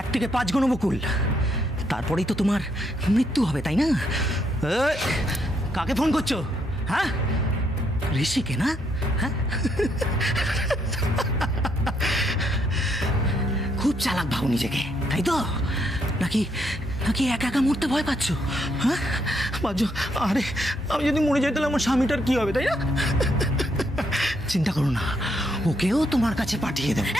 1 থেকে 5 গুণ বকুল, তারপরেই তো তোমার মৃত্যু হবে, তাই না? কাকে ফোন করছো? হ্যাঁ, ঋষিকে না? হ্যাঁ, খুব চালাক ভাবো নিজেকে, তাই তো? নাকি নাকি একা একা মরতে ভয় পাচ্ছ? হ্যাঁ, আরে আমি যদি মরে যাই তাহলে আমার স্বামীটার কি হবে, তাই না? চিন্তা করো না, ওকেও তোমার কাছে পাঠিয়ে দেবো।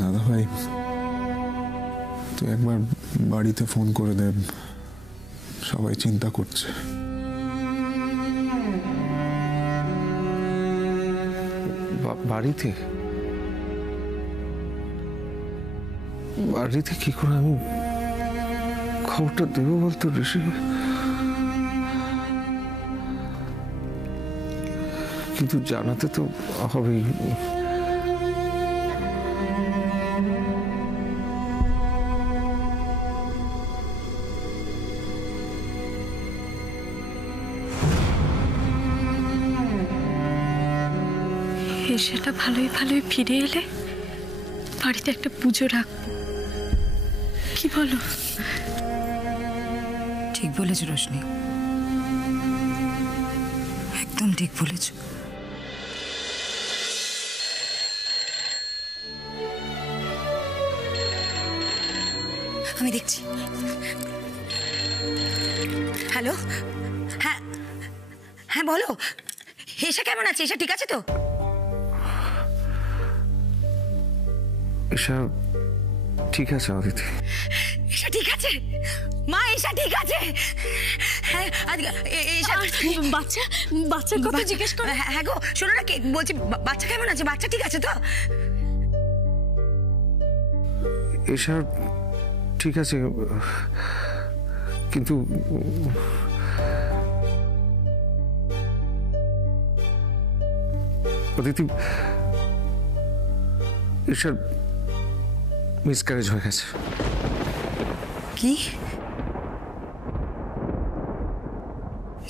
দাদা ভাই, তুই একবার বাড়িতে ফোন করে দে, সবাই চিন্তা করছে। বাড়িতে বাড়িতে কি করে আমি খবরটা দেবো বলতো ঋষি? কিন্তু জানাতে তো হবেই। সেটা ভালোই ভালোই ফিরে এলে বাড়িতে একটা পুজো রাখবো, কি বলো? ঠিক বলেছ রোশনি, একদম ঠিক বলেছ। আমি দেখছি। হ্যালো, হ্যাঁ হ্যাঁ বলো, এসা কেমন আছে? এসা ঠিক আছে তো? এসা ঠিক আছে অদিতি। এসা ঠিক আছে মা, এসা ঠিক আছে। হ্যাঁ, বাচ্চা বাচ্চার কথা জিজ্ঞেস করো। হ্যাঁ গো, শোনো না, কে বলছি, বাচ্চা কেমন আছে? বাচ্চা ঠিক আছে তো? এসা ঠিক আছে, কিন্তু অদিতি, এসার মিসক্যারেজ হয়ে গেছে। কি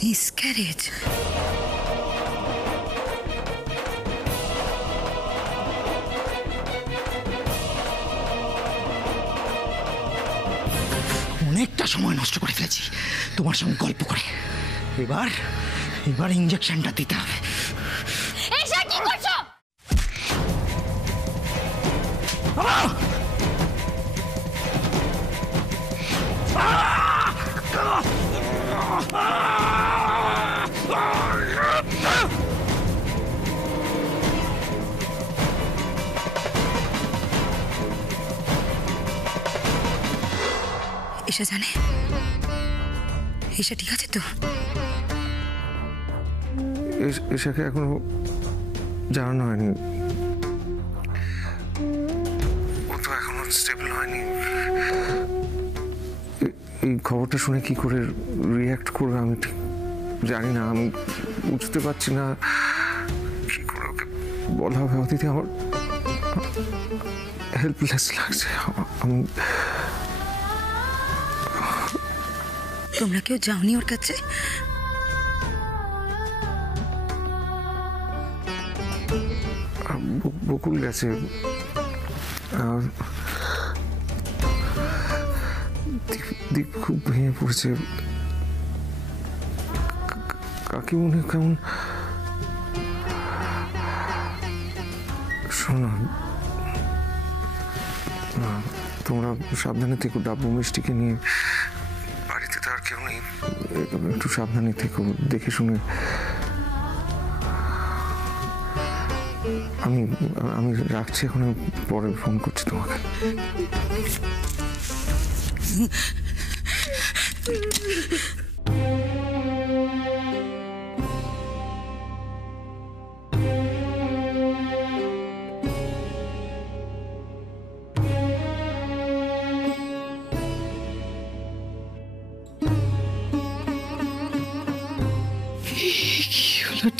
মিসক্যারেজ? অনেকটা সময় নষ্ট করে ফেলেছি তোমার সঙ্গে গল্প করে, এবার ইঞ্জেকশনটা দিতে হবে। কি করছো? এসা জানে? এসা ঠিক আছে তো? এসাকে এখনো জানানো হয়নি, ও তো এখনো স্টেবল হয়নি। এই খবরটা শুনে কি করে রিয়াক্ট করবে আমি ঠিক জানি না। আমি বুঝতে পারছি না কি করে ওকে বলা হবে। অতিথি, আমার হেল্পলেস লাগছে। আমি তোমরা কেউ যাওনি ওর কাছে? বকুল গেছে, দীপ খুব ভেঙে পড়েছে। কাকিমুনি কেমন? শোনো, তোমরা সাবধানে থেকো, ডাব্বু মিষ্টিকে নিয়ে। বাড়িতে তো আর কেউ নেই, একটু সাবধানে থেকো, দেখে শুনে। আমি রাখছি এখন, পরে ফোন করছি তোমাকে।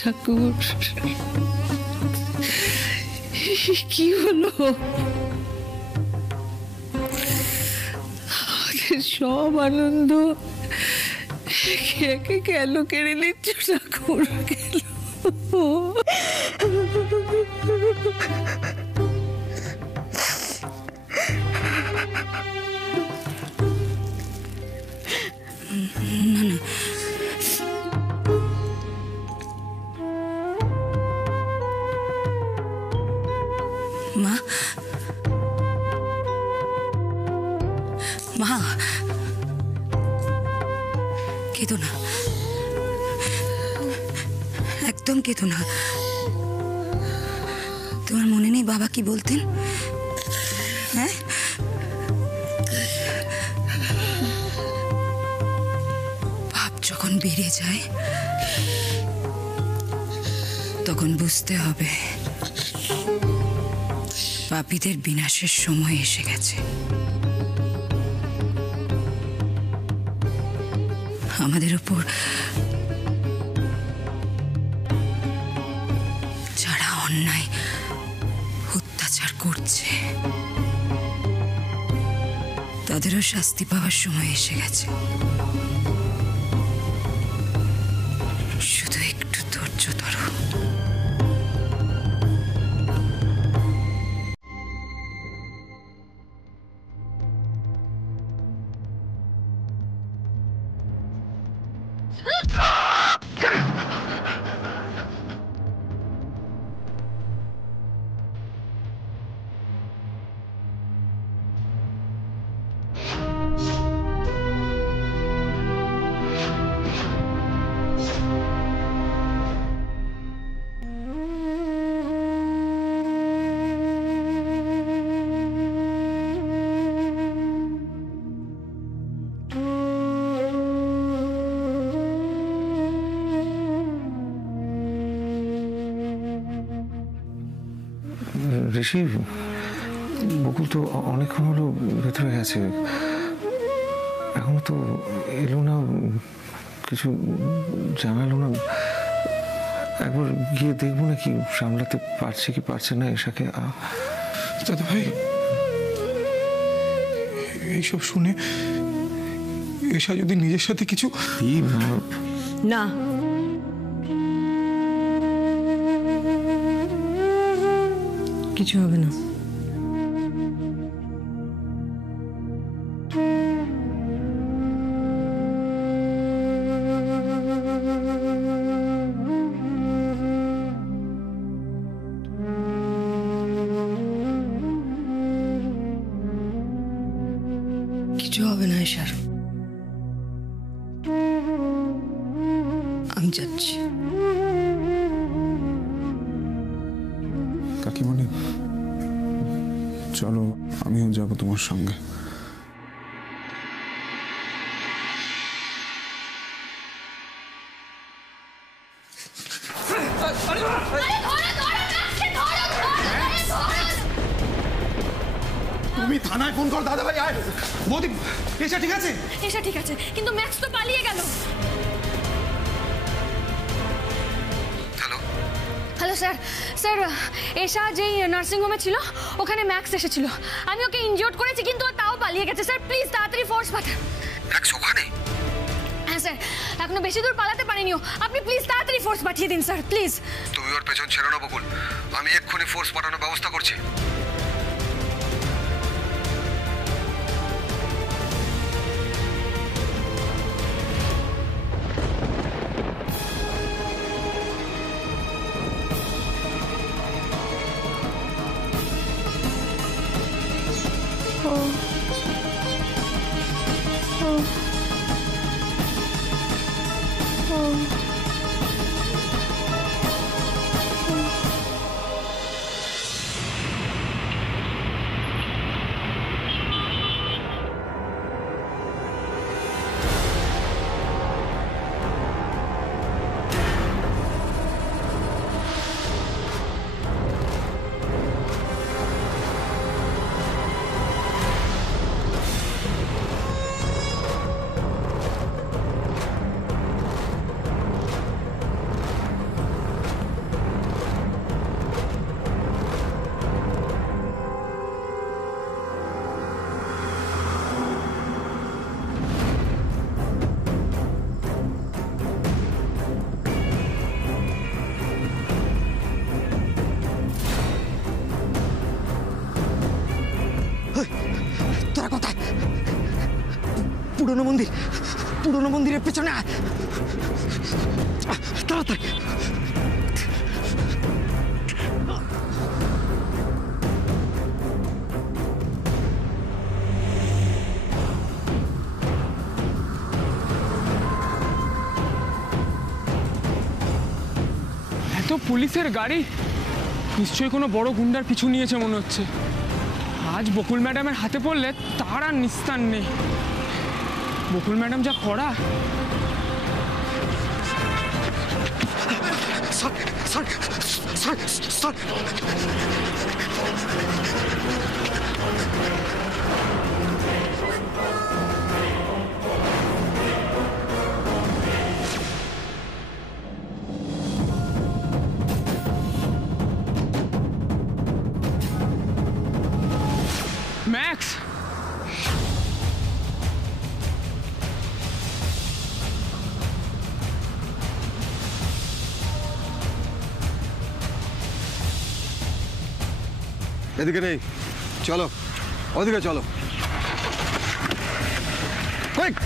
ঠাকুর, কি হলো? আমাদের সব আনন্দ একে কেন কেড়ে নিচ্ছ ঠাকুর? কেন? মা, মা, কেঁদো না, একদম কেঁদো না। তোমার মনে নেই বাবা কি বলতেন? হ্যাঁ, পাপ যখন বেড়ে যায় তখন বুঝতে হবে পাপীদের বিনাশের সময় এসে গেছে। আমাদের উপর যারা অন্যায় অত্যাচার করছে তাদেরও শাস্তি পাওয়ার সময় এসে গেছে। শুধু একটু ধৈর্য ধরো। ঋষি, বকুল তো অনেকক্ষণ হলো ভেতরে গেছে, এখনো তো এলো না, কিছু জানালো না। একবার গিয়ে দেখবো নাকি সামলাতে পারছে কি পারছে না এশাকে। দাদা ভাই, এইসব শুনে এশা যদি নিজের সাথে কিছু না, কিছু হবে না। কিছু হবে না এশার, আমি যাচ্ছি। কাকিমণি, চলো আমিও যাব তোমার সঙ্গে। তুমি থানায় ফোন কর, দাদা ভাই আয়। বৌদি, এসা ঠিক আছে? এসা ঠিক আছে, কিন্তু ম্যাক্স তো পালিয়ে গেল। হ্যালো স্যার, স্যার এশা যেই নার্সিংহোমে ছিল ওখানে ম্যাক্স এসেছিল। আমি ওকে ইনজিওর্ড করেছি কিন্তু ও তাও পালিয়ে গেছে। স্যার প্লিজ তাড়াতাড়ি ফোর্স পাঠান। ম্যাক্স ওখানে? হ্যাঁ স্যার, এখনো বেশি দূর পালাতে পারিনি ও। আপনি প্লিজ তাড়াতাড়ি ফোর্স পাঠিয়ে দিন স্যার, প্লিজ। তুমি ওর পেছন ছেড়ো না বকুল, আমি এক্ষুনি ফোর্স পাঠানোর ব্যবস্থা করছি। পুরনো মন্দিরের পেছনে আয়। তাড়াতাড়ি। এত পুলিশের গাড়ি, নিশ্চয়ই কোনো বড় গুন্ডার পিছু নিয়েছে মনে হচ্ছে। আজ বকুল ম্যাডামের হাতে পড়লে তার আর নিস্তার নেই। বকুল ম্যাডাম যা করা। ম্যাক্স, এদিকে নেই, চলো ওদিকে চলো। কুইক!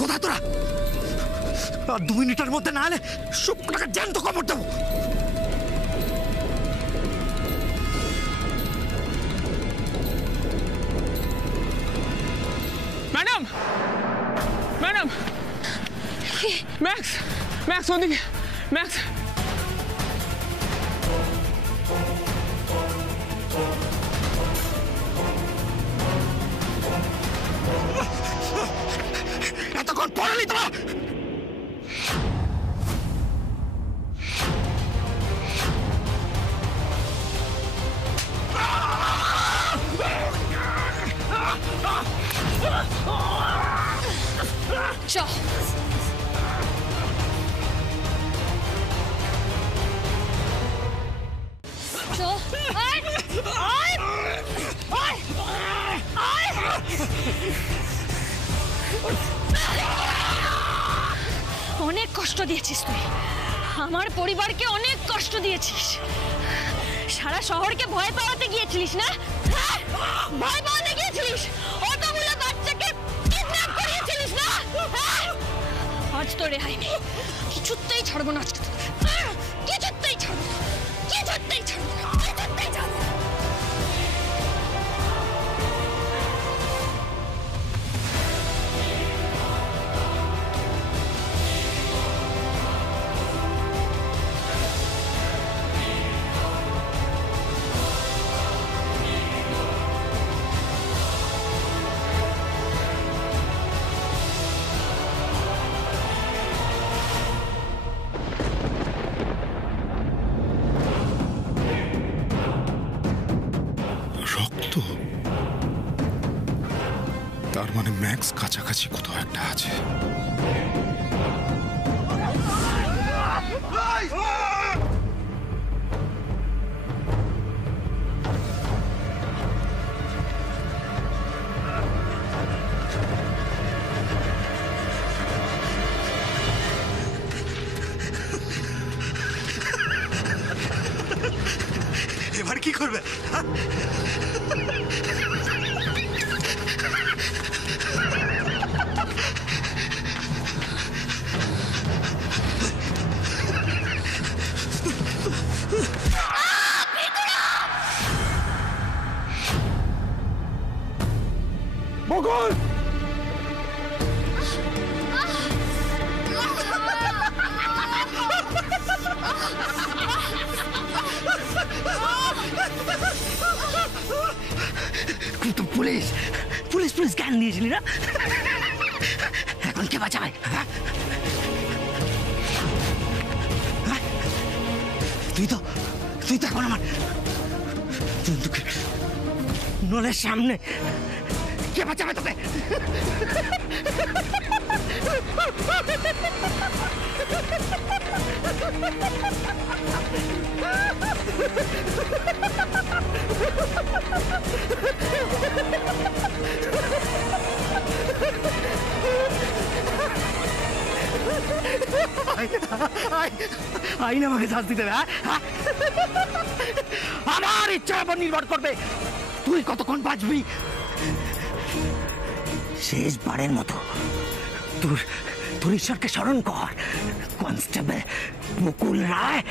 কোথায় তোরা? আর 2 মিনিটের মধ্যে না হলে সবটাকে জ্যান্ত খবর দেবো। ম্যাডাম, ম্যাডাম, ম্যাক্স, ম্যাক্স ওদিকে, ম্যাক্স। এতক্ষণ পড়ালি তোরা? চ। চ। আয়, আয়, আয়, আয়। অনেক কষ্ট দিয়েছিস তুই, আমার পরিবারকে অনেক কষ্ট দিয়েছিস। সারা শহরকে ভয় পাওয়াতে গিয়েছিলিস না? হ্যাঁ? ভয় পাওয়াতে গিয়েছিলিস, অতগুলো বাচ্চাকে কিডন্যাপ করিয়েছিলিস না? হ্যাঁ? আজ তো রেহাই নেই, কিছুতেই ছাড়বো না আজকে তোকে। কিছুতেই ছাড়বো না, কিছুতেই ছাড়বো না, কিছুতেই ছাড়বো না। রক্ত, তার মানে ম্যাক্স কাছাকাছি কোথাও একটা আছে। এবার কি করবে? বকুল! কিন্তু পুলিশ পুলিশ পুলিশ জ্ঞান দিয়েছিলি না? এখন কে বাঁচাবে? তুই তো এখন আমার নলের সামনে। কে বাঁচাবে তোকে? আইন আমাকে শাস্তি দেবে। আমার ইচ্ছার উপর নির্ভর করবে তুই কতক্ষণ বাঁচবি। শেষবারের মতো তোর ঈশ্বরকে স্মরণ কর, কনস্টেবল বকুল রায়।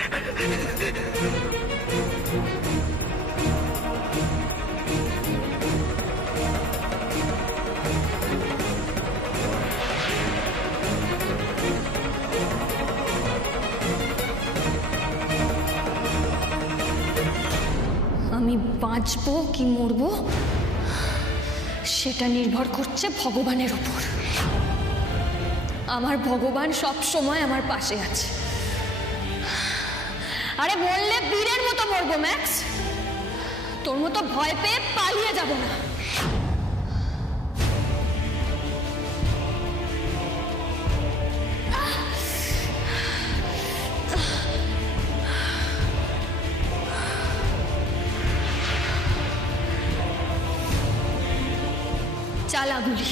আমি বাঁচবো কি মরবো সেটা নির্ভর করছে ভগবানের উপর। আমার ভগবান সব সময় আমার পাশে আছে। আরে বললে বীরের মতো মরবো ম্যাক্স, তোর মতো ভয় পেয়ে পালিয়ে যাব না। চালা গুলি।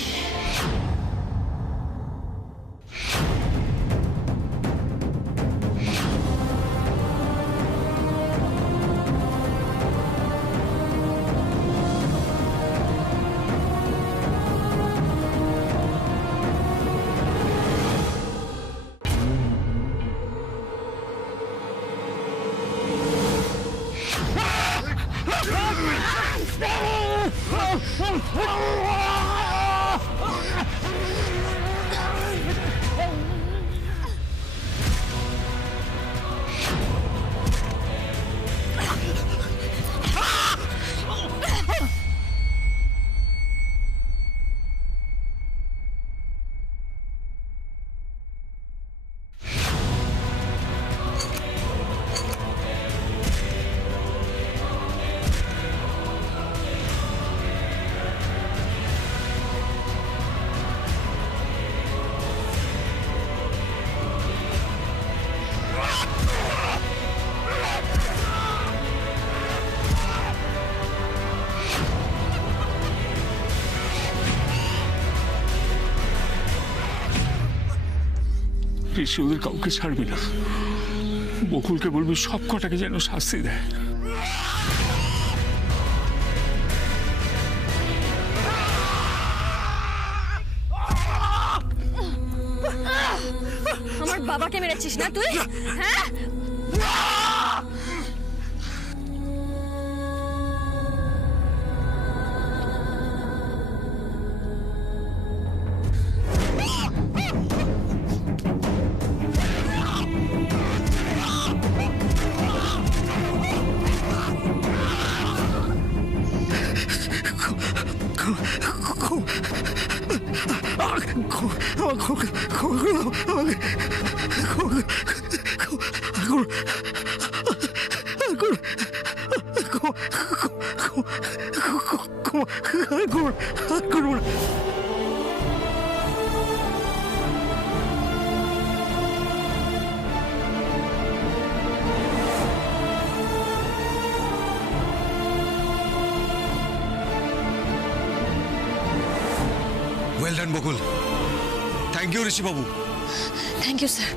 ঋষি ওদের কাউকে ছাড়বি না, বকুলকে বলবি সব কটাকে যেন শাস্তি দেয়। আমার বাবাকে মেরেছিস না তুই? হ্যাঁ, well done Bakul. Thank you Rishi babu. Thank you sir.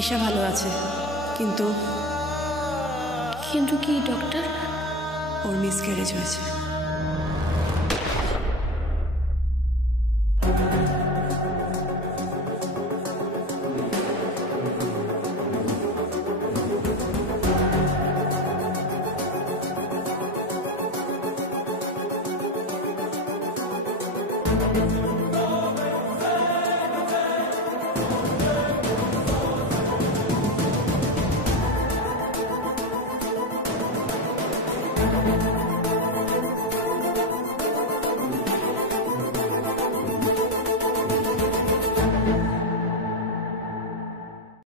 এসা ভালো আছে, কিন্তু কিন্তু কি ডক্টর? ওর মিসক্যারেজ হয়েছে।